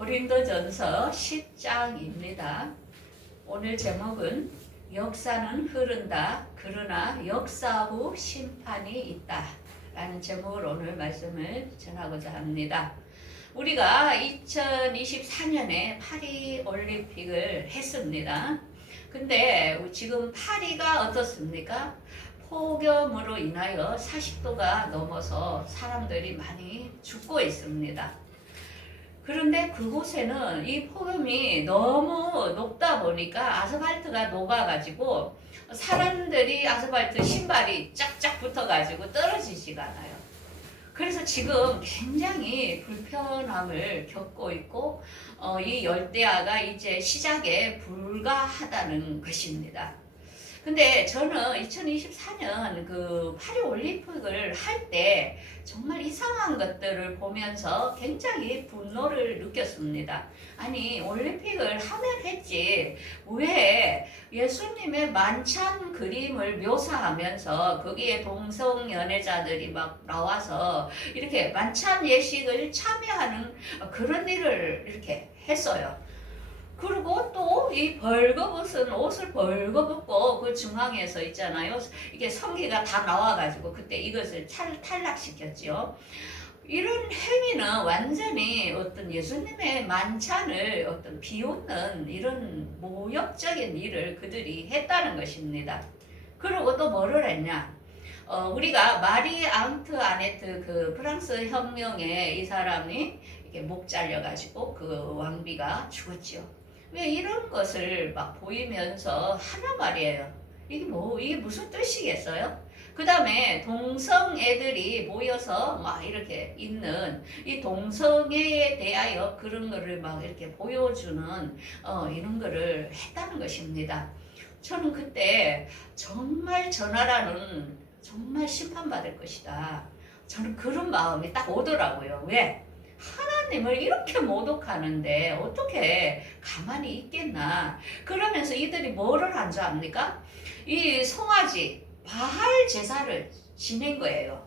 고린도전서 10장입니다. 오늘 제목은 역사는 흐른다. 그러나 역사 후 심판이 있다. 라는 제목으로 오늘 말씀을 전하고자 합니다. 우리가 2024년에 파리 올림픽을 했습니다. 근데 지금 파리가 어떻습니까? 폭염으로 인하여 40도가 넘어서 사람들이 많이 죽고 있습니다. 그런데 그곳에는 이 폭염이 너무 높다 보니까 아스팔트가 녹아가지고 사람들이 아스팔트 신발이 쫙쫙 붙어가지고 떨어지지가 않아요. 그래서 지금 굉장히 불편함을 겪고 있고 이 열대야가 이제 시작에 불과하다는 것입니다. 근데 저는 2024년 그 파리 올림픽을 할 때 정말 이상한 것들을 보면서 굉장히 분노를 느꼈습니다. 아니, 올림픽을 하면 했지 왜 예수님의 만찬 그림을 묘사하면서 거기에 동성 연애자들이 막 나와서 이렇게 만찬 예식을 참여하는 그런 일을 이렇게 했어요. 그리고 또 이 벌거벗은 옷을 벌거벗고 그 중앙에서 있잖아요. 이게 성기가 다 나와가지고 그때 이것을 탈락시켰죠. 이런 행위는 완전히 어떤 예수님의 만찬을 어떤 비웃는 이런 모욕적인 일을 그들이 했다는 것입니다. 그리고 또 뭐를 했냐? 우리가 마리 앙트아네트 그 프랑스 혁명에 이 사람이 이렇게 목 잘려가지고 그 왕비가 죽었지요. 왜 이런 것을 막 보이면서 하나 말이에요. 이게 무슨 뜻이겠어요? 그 다음에 동성 애들이 모여서 막 이렇게 있는 이 동성애에 대하여 그런 거를 막 이렇게 보여주는 이런 거를 했다는 것입니다. 저는 그때 정말 저 나라는 정말 심판받을 것이다. 저는 그런 마음이 딱 오더라고요. 왜? 하나님을 이렇게 모독하는데 어떻게 가만히 있겠나. 그러면서 이들이 뭐를 한 줄 압니까? 이 송아지 바알 제사를 지낸 거예요.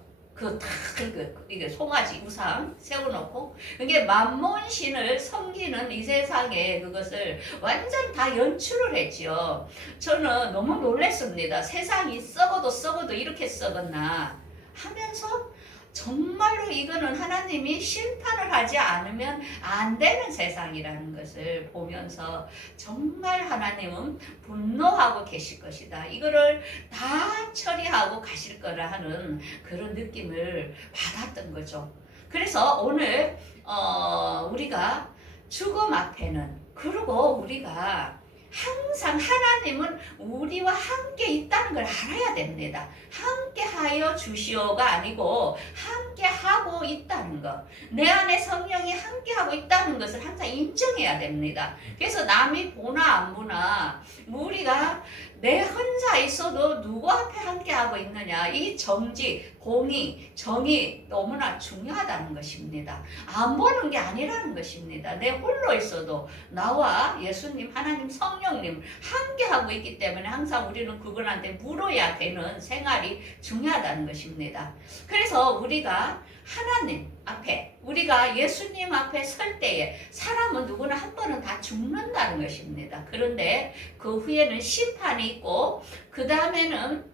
이게 송아지 우상 세워놓고 이게 만몬 신을 섬기는 이 세상에 그것을 완전 다 연출을 했지요. 저는 너무 놀랐습니다. 세상이 썩어도 이렇게 썩었나 하면서 정말로 이거는 하나님이 심판을 하지 않으면 안 되는 세상이라는 것을 보면서 정말 하나님은 분노하고 계실 것이다. 이거를 다 처리하고 가실 거라 하는 그런 느낌을 받았던 거죠. 그래서 오늘 우리가 죽음 앞에는 그리고 우리가 항상 하나님은 우리와 함께 있다는 걸 알아야 됩니다. 함께 하여 주시오가 아니고 함께 하고 있다는 것. 내 안에 성령이 함께 하고 있다는 것을 항상 인정해야 됩니다. 그래서 남이 보나 안 보나 우리가 내 혼자 있어도 누구 앞에 함께 하고 있느냐. 이 정직, 공의, 정의 너무나 중요하다는 것입니다. 안 보는 게 아니라는 것입니다. 내 홀로 있어도 나와 예수님, 하나님, 성령님 함께 하고 있기 때문에 항상 우리는 그분한테 물어야 되는 생활이 중요하다는 것입니다. 그래서 우리가 하나님 앞에, 우리가 예수님 앞에 설 때에 사람은 누구나 한 번은 다 죽는다는 것입니다. 그런데 그 후에는 심판이 있고 그 다음에는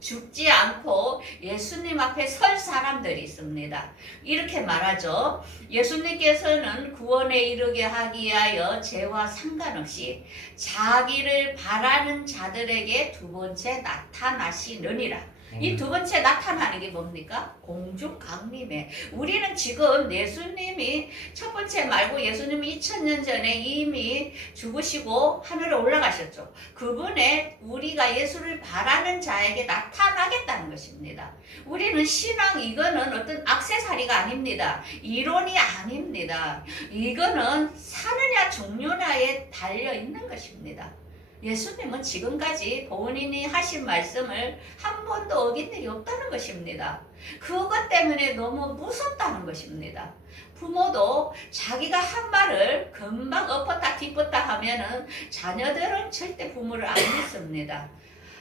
죽지 않고 예수님 앞에 설 사람들이 있습니다. 이렇게 말하죠. 예수님께서는 구원에 이르게 하기 위하여 죄와 상관없이 자기를 바라는 자들에게 두 번째 나타나시느니라. 이 두 번째 나타나는 게 뭡니까? 공중 강림에. 우리는 지금 예수님이 첫 번째 말고 예수님이 2000년 전에 이미 죽으시고 하늘에 올라가셨죠. 그분의 우리가 예수를 바라는 자에게 나타나겠다는 것입니다. 우리는 신앙 이거는 어떤 액세서리가 아닙니다. 이론이 아닙니다. 이거는 사느냐 죽느냐에 달려 있는 것입니다. 예수님은 지금까지 본인이 하신 말씀을 한 번도 어긴 일이 없다는 것입니다. 그것 때문에 너무 무섭다는 것입니다. 부모도 자기가 한 말을 금방 엎었다 뒤엎었다 하면은 자녀들은 절대 부모를 안 믿습니다.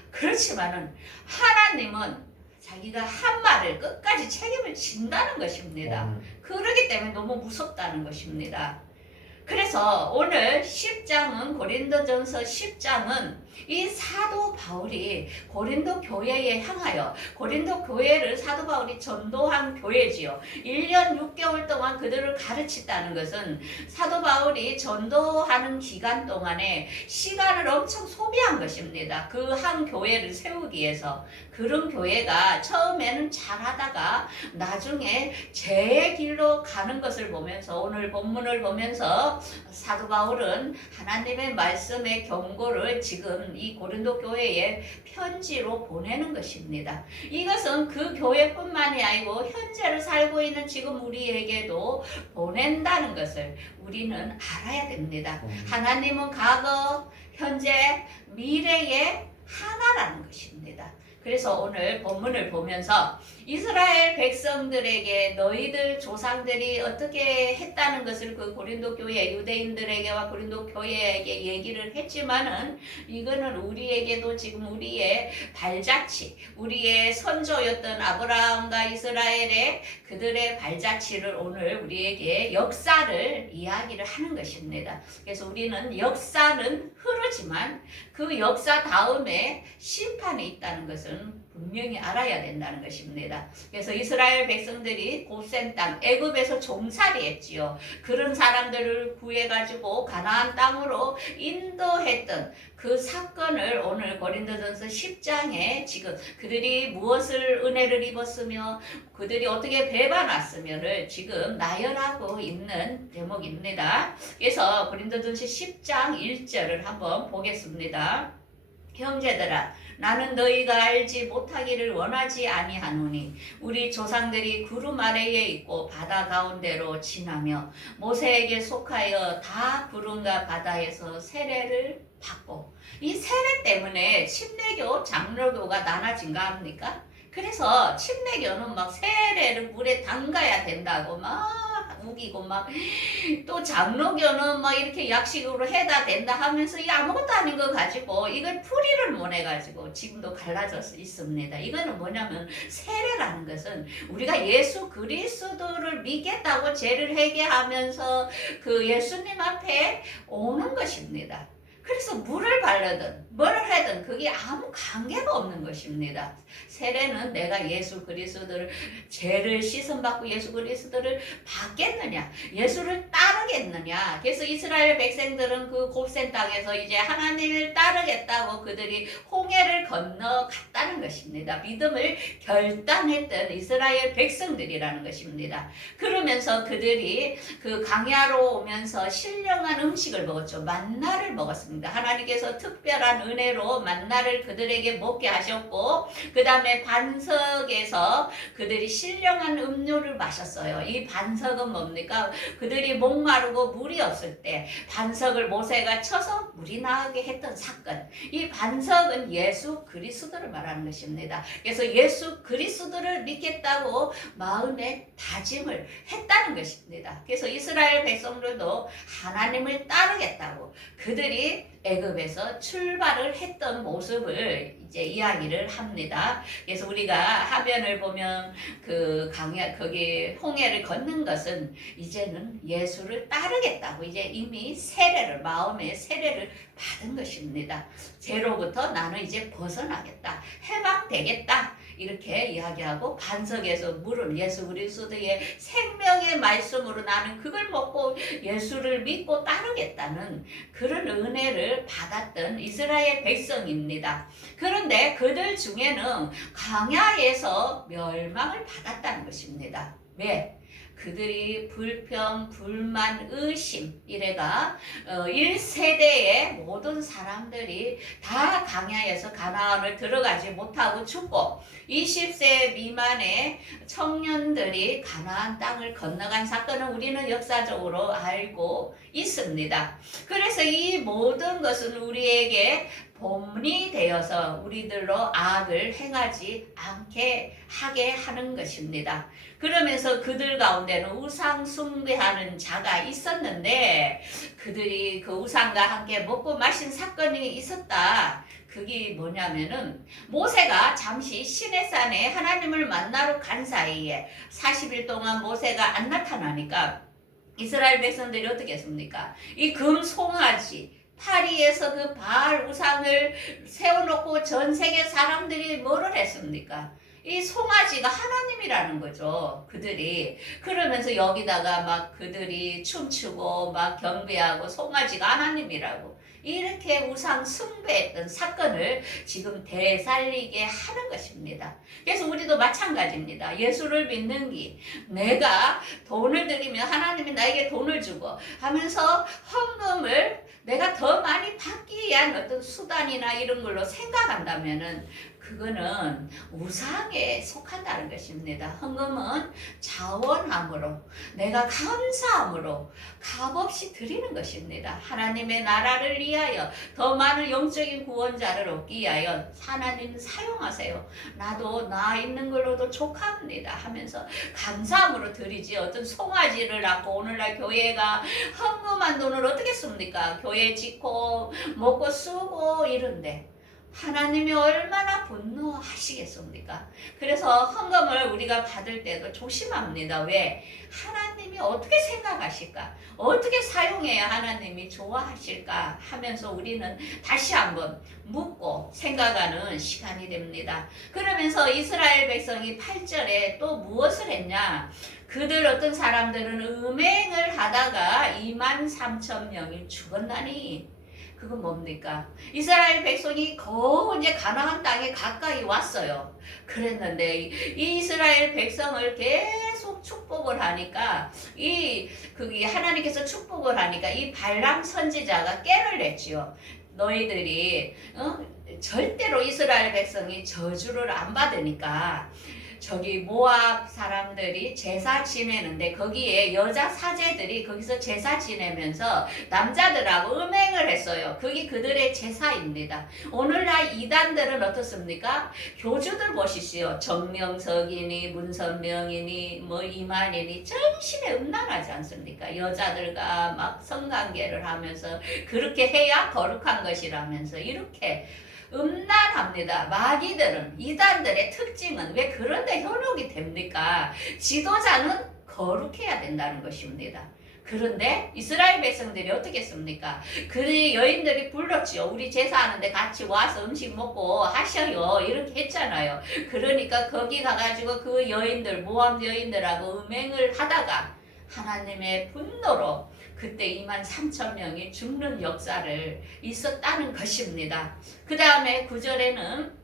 그렇지만은 하나님은 자기가 한 말을 끝까지 책임을 진다는 것입니다. 그러기 때문에 너무 무섭다는 것입니다. 그래서 오늘 10장은 고린도전서 10장은 이 사도 바울이 고린도 교회에 향하여 고린도 교회를 사도 바울이 전도한 교회지요. 1년 6개월 동안 그들을 가르쳤다는 것은 사도 바울이 전도하는 기간 동안에 시간을 엄청 소비한 것입니다. 그 한 교회를 세우기 위해서. 그런 교회가 처음에는 잘하다가 나중에 제 길로 가는 것을 보면서 오늘 본문을 보면서 사도 바울은 하나님의 말씀의 경고를 지금 이 고린도 교회에 편지로 보내는 것입니다. 이것은 그 교회뿐만이 아니고 현재를 살고 있는 지금 우리에게도 보낸다는 것을 우리는 알아야 됩니다. 하나님은 과거, 현재, 미래의 하나라는 것입니다. 그래서 오늘 본문을 보면서 이스라엘 백성들에게 너희들 조상들이 어떻게 했다는 것을 그 고린도 교회 유대인들에게와 고린도 교회에게 얘기를 했지만은 이거는 우리에게도 지금 우리의 발자취, 우리의 선조였던 아브라함과 이스라엘의 그들의 발자취를 오늘 우리에게 역사를 이야기를 하는 것입니다. 그래서 우리는 역사는 흐르지만 그 역사 다음에 심판이 있다는 것은 분명히 알아야 된다는 것입니다. 그래서 이스라엘 백성들이 고센 땅 애굽에서 종살이했지요. 그런 사람들을 구해가지고 가나안 땅으로 인도했던 그 사건을 오늘 고린도전서 10장에 지금 그들이 무엇을 은혜를 입었으며 그들이 어떻게 배반왔으며를 지금 나열하고 있는 대목입니다. 그래서 고린도전서 10장 1절을 한번 보겠습니다. 형제들아, 나는 너희가 알지 못하기를 원하지 아니하노니 우리 조상들이 구름 아래에 있고 바다 가운데로 지나며 모세에게 속하여 다 구름과 바다에서 세례를 받고, 이 세례 때문에 침례교 장로교가 나눠진가 합니까? 그래서 침례교는 막 세례를 물에 담가야 된다고 막 우기고 막 또 장로교는 막 이렇게 약식으로 해다 된다 하면서 이 아무것도 아닌 거 가지고 이걸 풀이를 못 해가지고 지금도 갈라져 있습니다. 이거는 뭐냐면 세례라는 것은 우리가 예수 그리스도를 믿겠다고 죄를 회개하면서 그 예수님 앞에 오는 것입니다. 그래서 물을 바르든 뭐를 하든 그게 아무 관계가 없는 것입니다. 세례는 내가 예수 그리스도를 죄를 씻음받고 예수 그리스도를 받겠느냐, 예수를 따르겠느냐. 그래서 이스라엘 백성들은 그 곱센 땅에서 이제 하나님을 따르겠다고 그들이 홍해를 건너갔다는 것입니다. 믿음을 결단했던 이스라엘 백성들이라는 것입니다. 그러면서 그들이 그 광야로 오면서 신령한 음식을 먹었죠. 만나를 먹었습니다. 하나님께서 특별한 은혜로 만나를 그들에게 먹게 하셨고, 그 다음에 반석에서 그들이 신령한 음료를 마셨어요. 이 반석은 뭡니까? 그들이 목마르고 물이 없을 때 반석을 모세가 쳐서 물이 나오게 했던 사건. 이 반석은 예수 그리스도를 말하는 것입니다. 그래서 예수 그리스도를 믿겠다고 마음에 다짐을 했다는 것입니다. 그래서 이스라엘 백성들도 하나님을 따르겠다고 그들이 애굽에서 출발을 했던 모습을 이제 이야기를 합니다. 그래서 우리가 화면을 보면 그 강야 거기 홍해를 걷는 것은 이제는 예수를 따르겠다고 이제 이미 세례를 마음의 세례를 받은 것입니다. 죄로부터 나는 이제 벗어나겠다, 해방되겠다. 이렇게 이야기하고 반석에서 물은 예수 그리스도의 생명의 말씀으로 나는 그걸 먹고 예수를 믿고 따르겠다는 그런 은혜를 받았던 이스라엘 백성입니다. 그런데 그들 중에는 광야에서 멸망을 받았다는 것입니다. 왜? 그들이 불평, 불만, 의심 이래가 1세대의 모든 사람들이 다 광야에서 가나안을 들어가지 못하고 죽고 20세 미만의 청년들이 가나안 땅을 건너간 사건은 우리는 역사적으로 알고 있습니다. 그래서 이 모든 것은 우리에게 본이 되어서 우리들로 악을 행하지 않게 하게 하는 것입니다. 그러면서 그들 가운데는 우상 숭배하는 자가 있었는데 그들이 그 우상과 함께 먹고 마신 사건이 있었다. 그게 뭐냐면은 모세가 잠시 시내산에 하나님을 만나러 간 사이에 40일 동안 모세가 안 나타나니까 이스라엘 백성들이 어떻게 했습니까? 이 금 송아지 파리에서 그 바알 우상을 세워놓고 전 세계 사람들이 뭐를 했습니까? 이 송아지가 하나님이라는 거죠. 그들이. 그러면서 여기다가 막 그들이 춤추고 막 경배하고 송아지가 하나님이라고. 이렇게 우상 숭배했던 사건을 지금 되살리게 하는 것입니다. 그래서 우리도 마찬가지입니다. 예수를 믿는 게 내가 돈을 드리면 하나님이 나에게 돈을 주고 하면서 헌금을 내가 더 많이 받기 위한 어떤 수단이나 이런 걸로 생각한다면은 그거는 우상에 속한다는 것입니다. 헌금은 자원함으로 내가 감사함으로 값없이 드리는 것입니다. 하나님의 나라를 위하여 더 많은 영적인 구원자를 얻기 위하여 하나님 사용하세요. 나도 나 있는 걸로도 족합니다 하면서 감사함으로 드리지. 어떤 송아지를 낳고 오늘날 교회가 헌금한 돈을 어떻게 씁니까? 교회 짓고 먹고 쓰고 이런데 하나님이 얼마나 분노하시겠습니까? 그래서 헌금을 우리가 받을 때도 조심합니다. 왜? 하나님이 어떻게 생각하실까? 어떻게 사용해야 하나님이 좋아하실까? 하면서 우리는 다시 한번 묻고 생각하는 시간이 됩니다. 그러면서 이스라엘 백성이 8절에 또 무엇을 했냐? 그들 어떤 사람들은 음행을 하다가 23,000명이 죽었나니 그건 뭡니까? 이스라엘 백성이 거의 이제 가나안 땅에 가까이 왔어요. 그랬는데 이 이스라엘 백성을 계속 축복을 하니까 그게 하나님께서 축복을 하니까 이 발람 선지자가 깨를 냈지요. 너희들이 절대로 이스라엘 백성이 저주를 안 받으니까 저기 모압 사람들이 제사 지내는데 거기에 여자 사제들이 거기서 제사 지내면서 남자들하고 음행을 했어요. 그게 그들의 제사입니다. 오늘날 이단들은 어떻습니까? 교주들 보시시오. 정명석이니 문선명이니 뭐 이만이니 정신에 음란하지 않습니까? 여자들과 막 성관계를 하면서 그렇게 해야 거룩한 것이라면서 이렇게 음란합니다. 마귀들은 이단들의 특징은 왜 그런데 현혹이 됩니까? 지도자는 거룩해야 된다는 것입니다. 그런데 이스라엘 백성들이 어떻게 했습니까? 그 여인들이 불렀지요. 우리 제사하는데 같이 와서 음식 먹고 하셔요. 이렇게 했잖아요. 그러니까 거기 가가지고 그 여인들 모압 여인들하고 음행을 하다가 하나님의 분노로 그때 23,000명이 죽는 역사를 있었다는 것입니다. 그 다음에 9절에는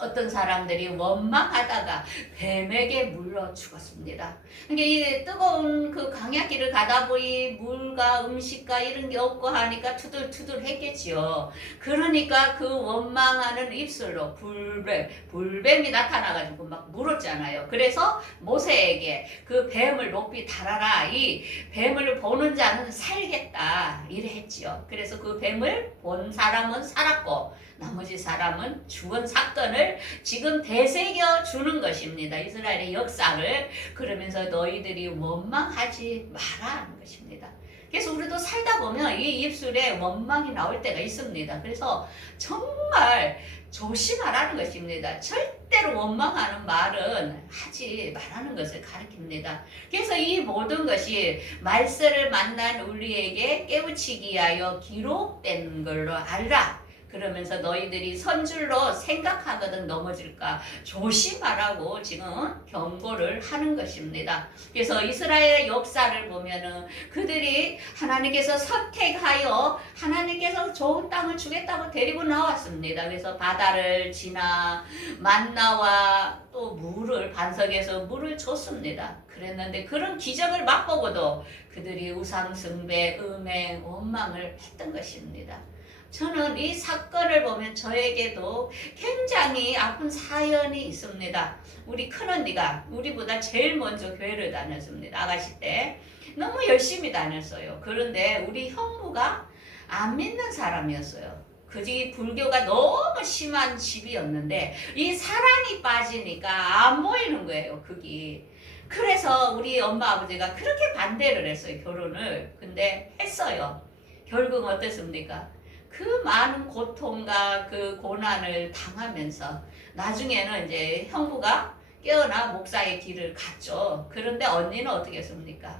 어떤 사람들이 원망하다가 뱀에게 물러 죽었습니다. 그러니까 이 뜨거운 그 광야길을 가다 보니 물과 음식과 이런 게 없고 하니까 투들투들 했겠지요. 그러니까 그 원망하는 입술로 불뱀이 나타나가지고 막 물었잖아요. 그래서 모세에게 그 뱀을 높이 달아라. 이 뱀을 보는 자는 살겠다. 이래 했지요. 그래서 그 뱀을 본 사람은 살았고 나머지 사람은 죽은 사건을 지금 되새겨 주는 것입니다. 이스라엘의 역사를. 그러면서 너희들이 원망하지 마라 하는 것입니다. 그래서 우리도 살다 보면 이 입술에 원망이 나올 때가 있습니다. 그래서 정말 조심하라는 것입니다. 절대로 원망하는 말은 하지 말라는 것을 가르칩니다. 그래서 이 모든 것이 말세를 만난 우리에게 깨우치기 위하여 기록된 걸로 알라. 그러면서 너희들이 선줄로 생각하거든 넘어질까 조심하라고 지금 경고를 하는 것입니다. 그래서 이스라엘의 역사를 보면은 그들이 하나님께서 선택하여 하나님께서 좋은 땅을 주겠다고 데리고 나왔습니다. 그래서 바다를 지나 만나와 또 물을 반석에서 물을 줬습니다. 그랬는데 그런 기적을 맛보고도 그들이 우상 숭배, 음행, 원망을 했던 것입니다. 저는 이 사건을 보면 저에게도 굉장히 아픈 사연이 있습니다. 우리 큰언니가 우리보다 제일 먼저 교회를 다녔습니다. 아가씨 때. 너무 열심히 다녔어요. 그런데 우리 형부가 안 믿는 사람이었어요. 그 집 불교가 너무 심한 집이었는데 이 사랑이 빠지니까 안 보이는 거예요. 그게. 그래서 우리 엄마 아버지가 그렇게 반대를 했어요. 결혼을. 근데 했어요. 결국 어땠습니까? 그 많은 고통과 그 고난을 당하면서 나중에는 이제 형부가 깨어나 목사의 길을 갔죠. 그런데 언니는 어떻게 했습니까?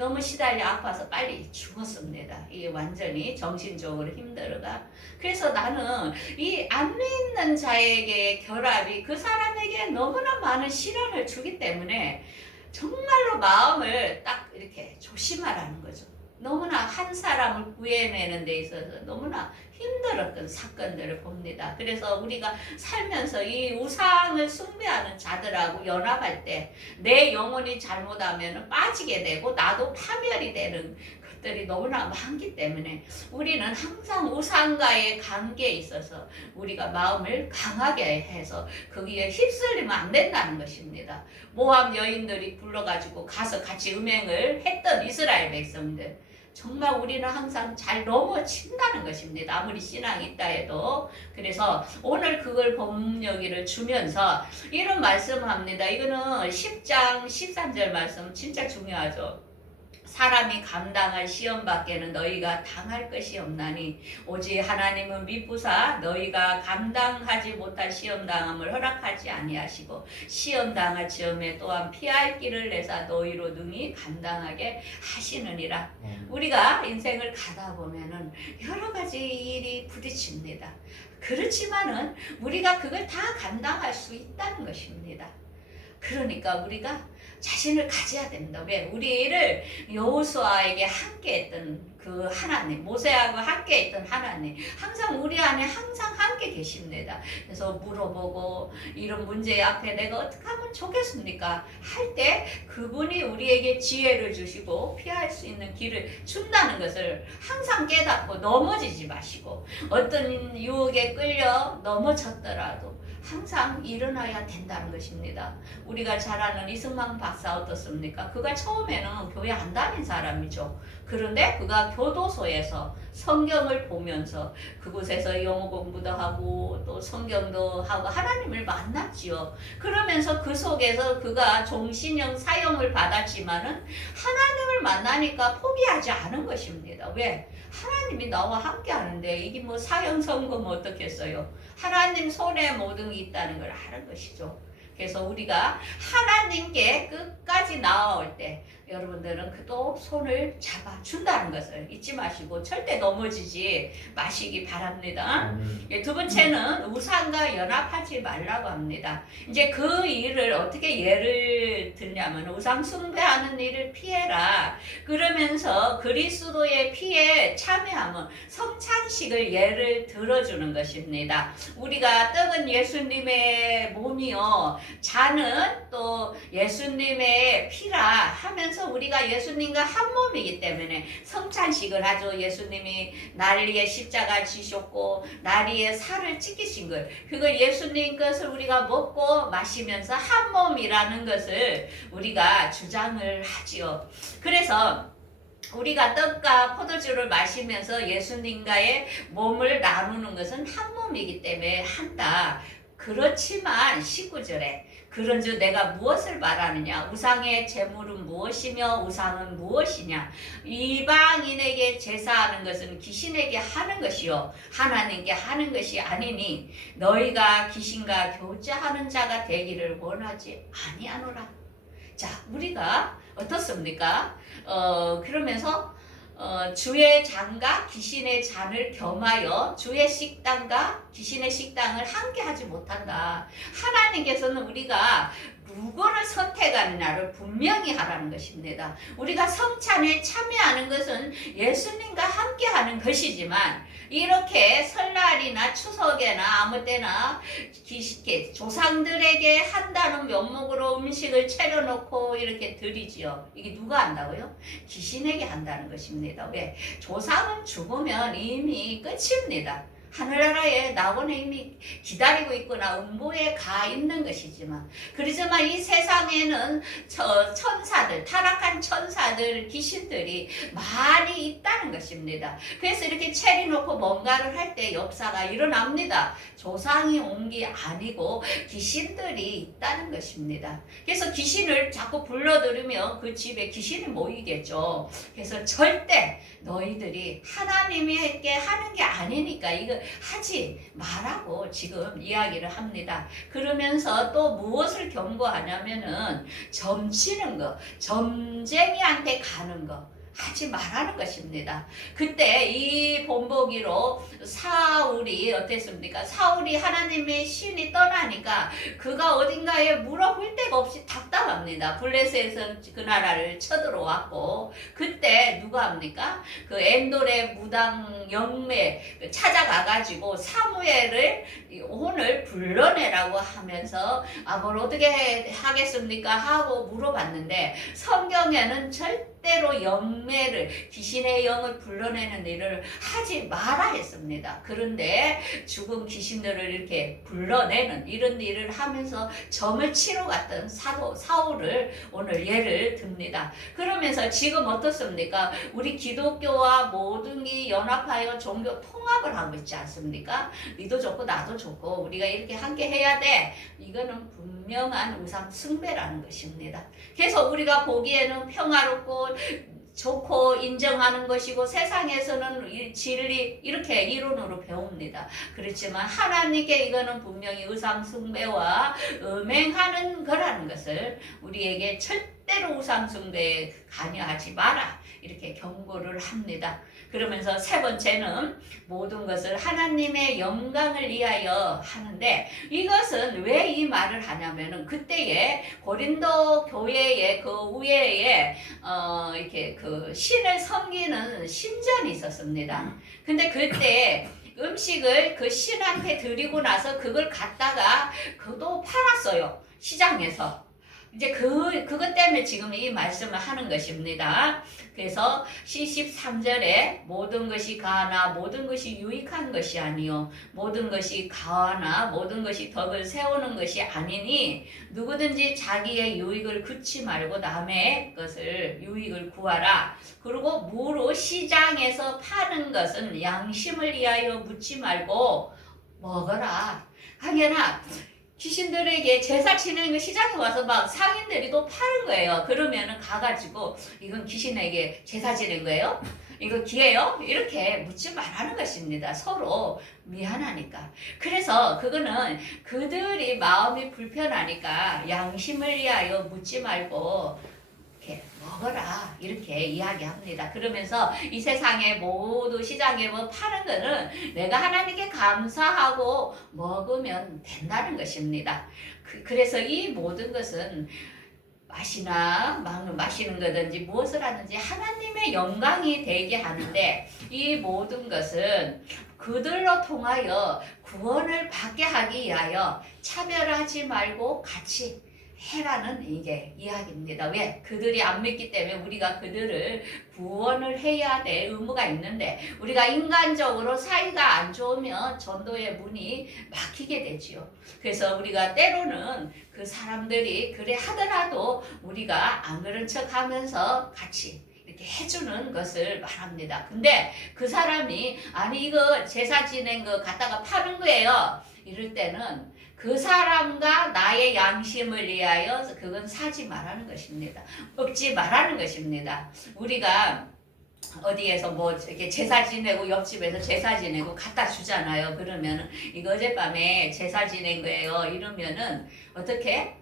너무 시달려 아파서 빨리 죽었습니다. 이게 완전히 정신적으로 힘들어가. 그래서 나는 이 안 믿는 자에게 결합이 그 사람에게 너무나 많은 시련을 주기 때문에 정말로 마음을 딱 이렇게 조심하라는 거죠. 너무나 한 사람을 구해내는 데 있어서 너무나 힘들었던 사건들을 봅니다. 그래서 우리가 살면서 이 우상을 숭배하는 자들하고 연합할 때 내 영혼이 잘못하면 빠지게 되고 나도 파멸이 되는 것들이 너무나 많기 때문에 우리는 항상 우상과의 관계에 있어서 우리가 마음을 강하게 해서 거기에 휩쓸리면 안 된다는 것입니다. 모압 여인들이 불러가지고 가서 같이 음행을 했던 이스라엘 백성들, 정말 우리는 항상 잘 넘어친다는 것입니다. 아무리 신앙이 있다 해도. 그래서 오늘 그걸 본여기를 주면서 이런 말씀을 합니다. 이거는 10장 13절 말씀 진짜 중요하죠. 사람이 감당할 시험 밖에는 너희가 당할 것이 없나니 오직 하나님은 미쁘사 너희가 감당하지 못할 시험 당함을 허락하지 아니하시고 시험 당할 즈음에 또한 피할 길을 내사 너희로 능히 감당하게 하시느니라. 우리가 인생을 가다 보면은 여러 가지 일이 부딪힙니다. 그렇지만은 우리가 그걸 다 감당할 수 있다는 것입니다. 그러니까 우리가 자신을 가져야 됩니다. 왜? 우리를 여호수아에게 함께했던 그 하나님, 모세하고 함께했던 하나님, 항상 우리 안에 항상 함께 계십니다. 그래서 물어보고 이런 문제 앞에 내가 어떻게 하면 좋겠습니까? 할 때 그분이 우리에게 지혜를 주시고 피할 수 있는 길을 준다는 것을 항상 깨닫고 넘어지지 마시고, 어떤 유혹에 끌려 넘어졌더라도 항상 일어나야 된다는 것입니다. 우리가 잘 아는 이승만 박사 어떻습니까? 그가 처음에는 교회 안 다닌 사람이죠. 그런데 그가 교도소에서 성경을 보면서 그곳에서 영어 공부도 하고 또 성경도 하고 하나님을 만났지요. 그러면서 그 속에서 그가 종신형 사형을 받았지만은 하나님을 만나니까 포기하지 않은 것입니다. 왜? 하나님이 나와 함께 하는데 이게 뭐 사형 선고면 어떻겠어요? 하나님 손에 모든 게 있다는 걸 아는 것이죠. 그래서 우리가 하나님께 끝까지 나아올 때 여러분들은 또 손을 잡아준다는 것을 잊지 마시고 절대 넘어지지 마시기 바랍니다. 두 번째는 우상과 연합하지 말라고 합니다. 이제 그 일을 어떻게 예를 들냐면 우상 숭배하는 일을 피해라. 그러면서 그리스도의 피에 참여하면 성찬식을 예를 들어주는 것입니다. 우리가 떡은 예수님의 몸이요, 잔은 또 예수님의 피라 하면서 우리가 예수님과 한 몸이기 때문에 성찬식을 하죠. 예수님이 난리의 십자가 지셨고 난리의 살을 찢기신 것, 그걸 예수님 것을 우리가 먹고 마시면서 한 몸이라는 것을 우리가 주장을 하지요. 그래서 우리가 떡과 포도주를 마시면서 예수님과의 몸을 나누는 것은 한 몸이기 때문에 한다. 그렇지만 19절에 그런즉 내가 무엇을 말하느냐? 우상의 제물은 무엇이며 우상은 무엇이냐? 이방인에게 제사하는 것은 귀신에게 하는 것이요 하나님께 하는 것이 아니니 너희가 귀신과 교제하는 자가 되기를 원하지 아니하노라. 자, 우리가 어떻습니까? 그러면서 주의 잔과 귀신의 잔을 겸하여 주의 식당과 귀신의 식당을 함께 하지 못한다. 하나님께서는 우리가 누구를 선택하느냐를 분명히 하라는 것입니다. 우리가 성찬에 참여하는 것은 예수님과 함께 하는 것이지만 이렇게 설날이나 추석에나 아무 때나 조상들에게 한다는 면목으로 음식을 차려놓고 이렇게 드리지요. 이게 누가 한다고요? 귀신에게 한다는 것입니다. 왜? 조상은 죽으면 이미 끝입니다. 하늘나라에 낙원에 이미 기다리고 있거나 음보에 가 있는 것이지만, 그렇지만 이 세상에는 천사들, 타락한 천사들, 귀신들이 많이 있다는 것입니다. 그래서 이렇게 차려놓고 뭔가를 할 때 역사가 일어납니다. 조상이 온 게 아니고 귀신들이 있다는 것입니다. 그래서 귀신을 자꾸 불러들이면 그 집에 귀신이 모이겠죠. 그래서 절대 너희들이 하나님에게 하는 게 아니니까 이거 하지 말라고 지금 이야기를 합니다. 그러면서 또 무엇을 경고하냐면은 점치는 거, 점쟁이한테 가는 거 하지 말라는 것입니다. 그때 이 본보기로 사울이 어땠습니까? 사울이 하나님의 신이 떠나니까 그가 어딘가에 물어볼 데가 없이 답답합니다. 블레셋에서 그 나라를 쳐들어왔고, 그때 누가 합니까? 그 엔돌의 무당 영매 찾아가가지고 사무엘을 오늘 불러내라고 하면서 뭘 어떻게 하겠습니까? 하고 물어봤는데 성경에는 절대로 영매를, 귀신의 영을 불러내는 일을 하지 마라 했습니다. 그런데 죽은 귀신들을 이렇게 불러내는 이런 일을 하면서 점을 치러 갔던 사울을 오늘 예를 듭니다. 그러면서 지금 어떻습니까? 우리 기독교와 모든 이 연합하여 종교 통합을 하고 있지 않습니까? 니도 좋고 나도 좋고 우리가 이렇게 함께 해야 돼. 이거는 분명한 우상 숭배라는 것입니다. 그래서 우리가 보기에는 평화롭고 좋고 인정하는 것이고 세상에서는 진리 이렇게 이론으로 배웁니다. 그렇지만 하나님께 이거는 분명히 우상 숭배와 음행하는 거라는 것을 우리에게 절대로 우상 숭배에 관여하지 마라 이렇게 경고를 합니다. 그러면서 세 번째는 모든 것을 하나님의 영광을 위하여 하는데, 이것은 왜 이 말을 하냐면은 그때에 고린도 교회의 그 우회에 이렇게 그 신을 섬기는 신전이 있었습니다. 근데 그때 음식을 그 신한테 드리고 나서 그걸 갖다가 그도 팔았어요. 시장에서. 이제 그것 때문에 지금 이 말씀을 하는 것입니다. 그래서 13절에 모든 것이 가하나 모든 것이 유익한 것이 아니요 모든 것이 가하나 모든 것이 덕을 세우는 것이 아니니 누구든지 자기의 유익을 긋지 말고 남의 것을 유익을 구하라. 그리고 무로 시장에서 파는 것은 양심을 위하여 묻지 말고 먹어라. 하게나 귀신들에게 제사 지내는 거 시장에 와서 막 상인들이 또 파는 거예요. 그러면은 가가지고 이건 귀신에게 제사 지낸 거예요? 이거 기예요? 이렇게 묻지 말라는 것입니다. 서로 미안하니까. 그래서 그거는 그들이 마음이 불편하니까 양심을 위하여 묻지 말고 이렇게 먹어라 이렇게 이야기합니다. 그러면서 이 세상에 모두 시장에 뭐 파는 거는 내가 하나님께 감사하고 먹으면 된다는 것입니다. 그래서 이 모든 것은 맛이나 마시는 거든지 무엇을 하든지 하나님의 영광이 되게 하는데, 이 모든 것은 그들로 통하여 구원을 받게 하기 위하여 차별하지 말고 같이 해라는 이게 이야기입니다. 왜? 그들이 안 믿기 때문에 우리가 그들을 구원을 해야 될 의무가 있는데, 우리가 인간적으로 사이가 안 좋으면 전도의 문이 막히게 되지요. 그래서 우리가 때로는 그 사람들이 그래 하더라도 우리가 안 그런 척 하면서 같이 이렇게 해주는 것을 말합니다. 근데 그 사람이 아니 이거 제사 지낸 거 갖다가 파는 거예요. 이럴 때는 그 사람과 나의 양심을 위하여 그건 사지 말라는 것입니다. 먹지 말라는 것입니다. 우리가 어디에서 뭐 이렇게 제사 지내고 옆집에서 제사 지내고 갖다 주잖아요. 그러면은 이거 어젯밤에 제사 지낸 거예요. 이러면은 어떻게?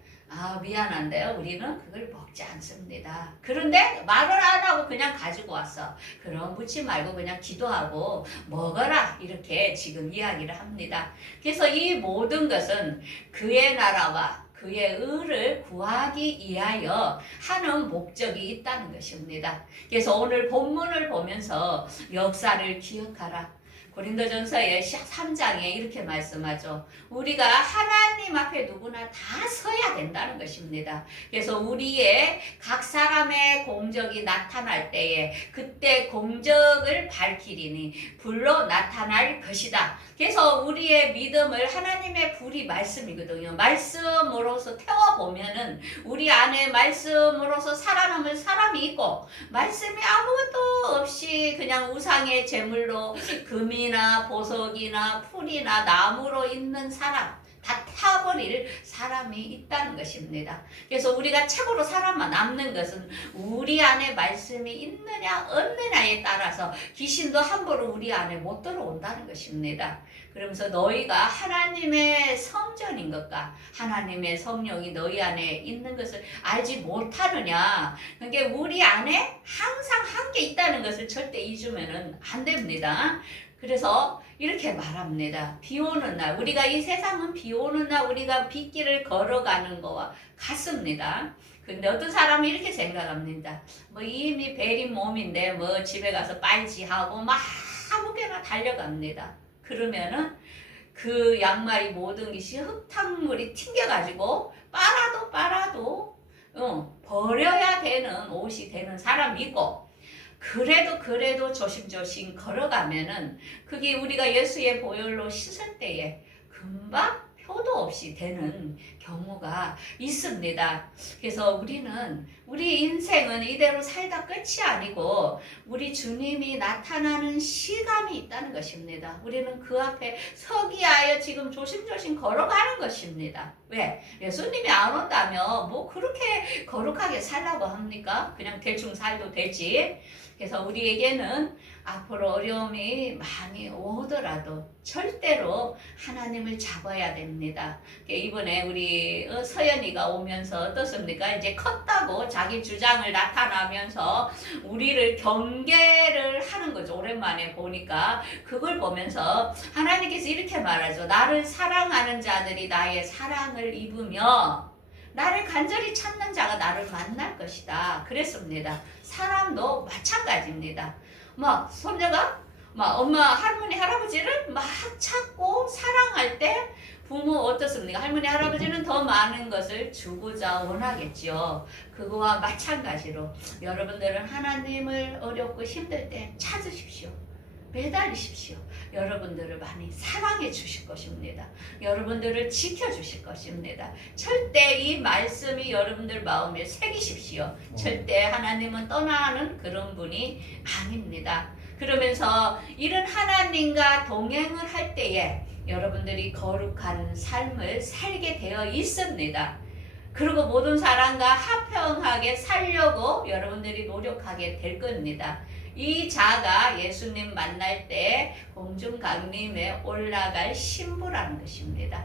미안한데요. 우리는 그걸 먹지 않습니다. 그런데 말을 안 하고 그냥 가지고 왔어. 그럼 묻지 말고 그냥 기도하고 먹어라. 이렇게 지금 이야기를 합니다. 그래서 이 모든 것은 그의 나라와 그의 의를 구하기 위하여 하는 목적이 있다는 것입니다. 그래서 오늘 본문을 보면서 역사를 기억하라. 고린도전서의 3장에 이렇게 말씀하죠. 우리가 하나님 앞에 누구나 다 서야 된다는 것입니다. 그래서 우리의 각 사람의 공적이 나타날 때에 그때 공적을 밝히리니 불로 나타날 것이다. 그래서 우리의 믿음을 하나님의 불이 말씀이거든요. 말씀으로서 태워보면은 우리 안에 말씀으로서 살아남을 사람이 있고, 말씀이 아무것도 없이 그냥 우상의 제물로 금이나 보석이나 풀이나 나무로 있는 사람, 다 타버릴 사람이 있다는 것입니다. 그래서 우리가 책으로 살아만 남는 것은 우리 안에 말씀이 있느냐 없느냐에 따라서 귀신도 함부로 우리 안에 못 들어온다는 것입니다. 그러면서 너희가 하나님의 성전인 것과 하나님의 성령이 너희 안에 있는 것을 알지 못하느냐. 그러니까 우리 안에 항상 한 게 있다는 것을 절대 잊으면 안 됩니다. 그래서 이렇게 말합니다. 비 오는 날, 우리가 이 세상은 비 오는 날 우리가 빗길을 걸어가는 거와 같습니다. 근데 어떤 사람은 이렇게 생각합니다. 뭐 이미 베린 몸인데 뭐 집에 가서 빨지하고 막 아무개나 달려갑니다. 그러면은 그 양말이 모든 것이 흙탕물이 튕겨가지고 빨아도 버려야 되는 옷이 되는 사람이 있고, 그래도 조심조심 걸어가면은 그게 우리가 예수의 보혈로 씻을 때에 금방 표도 없이 되는 경우가 있습니다. 그래서 우리 인생은 이대로 살다 끝이 아니고 우리 주님이 나타나는 시간이 있다는 것입니다. 우리는 그 앞에 서기 하여 지금 조심조심 걸어가는 것입니다. 왜? 예수님이 안 온다면 뭐 그렇게 거룩하게 살라고 합니까? 그냥 대충 살도 되지. 그래서 우리에게는 앞으로 어려움이 많이 오더라도 절대로 하나님을 잡아야 됩니다. 이번에 우리 서연이가 오면서 어떻습니까? 이제 컸다고 자기 주장을 나타나면서 우리를 경계를 하는 거죠. 오랜만에 보니까 그걸 보면서 하나님께서 이렇게 말하죠. 나를 사랑하는 자들이 나의 사랑을 입으며 나를 간절히 찾는 자가 나를 만날 것이다. 그랬습니다. 사람도 마찬가지입니다. 막 손자가 막 엄마, 할머니, 할아버지를 막 찾고 사랑할 때 부모 어떻습니까? 할머니, 할아버지는 더 많은 것을 주고자 원하겠죠. 그거와 마찬가지로 여러분들은 하나님을 어렵고 힘들 때 찾으십시오. 매달리십시오. 여러분들을 많이 사랑해 주실 것입니다. 여러분들을 지켜주실 것입니다. 절대 이 말씀이 여러분들 마음에 새기십시오. 절대 하나님은 떠나는 그런 분이 아닙니다. 그러면서 이런 하나님과 동행을 할 때에 여러분들이 거룩한 삶을 살게 되어 있습니다. 그리고 모든 사람과 화평하게 살려고 여러분들이 노력하게 될 겁니다. 이 자가 예수님 만날 때 공중 강림에 올라갈 신부라는 것입니다.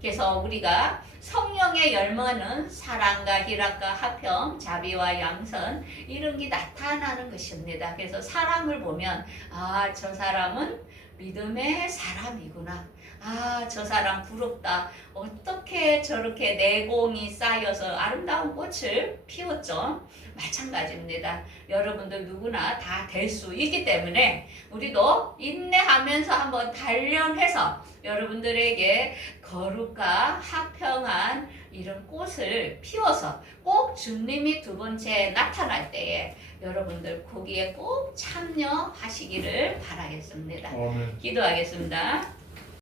그래서 우리가 성령의 열매는 사랑과 희락과 화평, 자비와 양선 이런 게 나타나는 것입니다. 그래서 사람을 보면 아, 저 사람은 믿음의 사람이구나. 아, 저 사람 부럽다. 어떻게 저렇게 내공이 쌓여서 아름다운 꽃을 피웠죠? 마찬가지입니다. 여러분들 누구나 다 될 수 있기 때문에 우리도 인내하면서 한번 단련해서 여러분들에게 거룩과 화평한 이런 꽃을 피워서 꼭 주님이 두 번째 나타날 때에 여러분들 거기에 꼭 참여하시기를 바라겠습니다. 기도하겠습니다.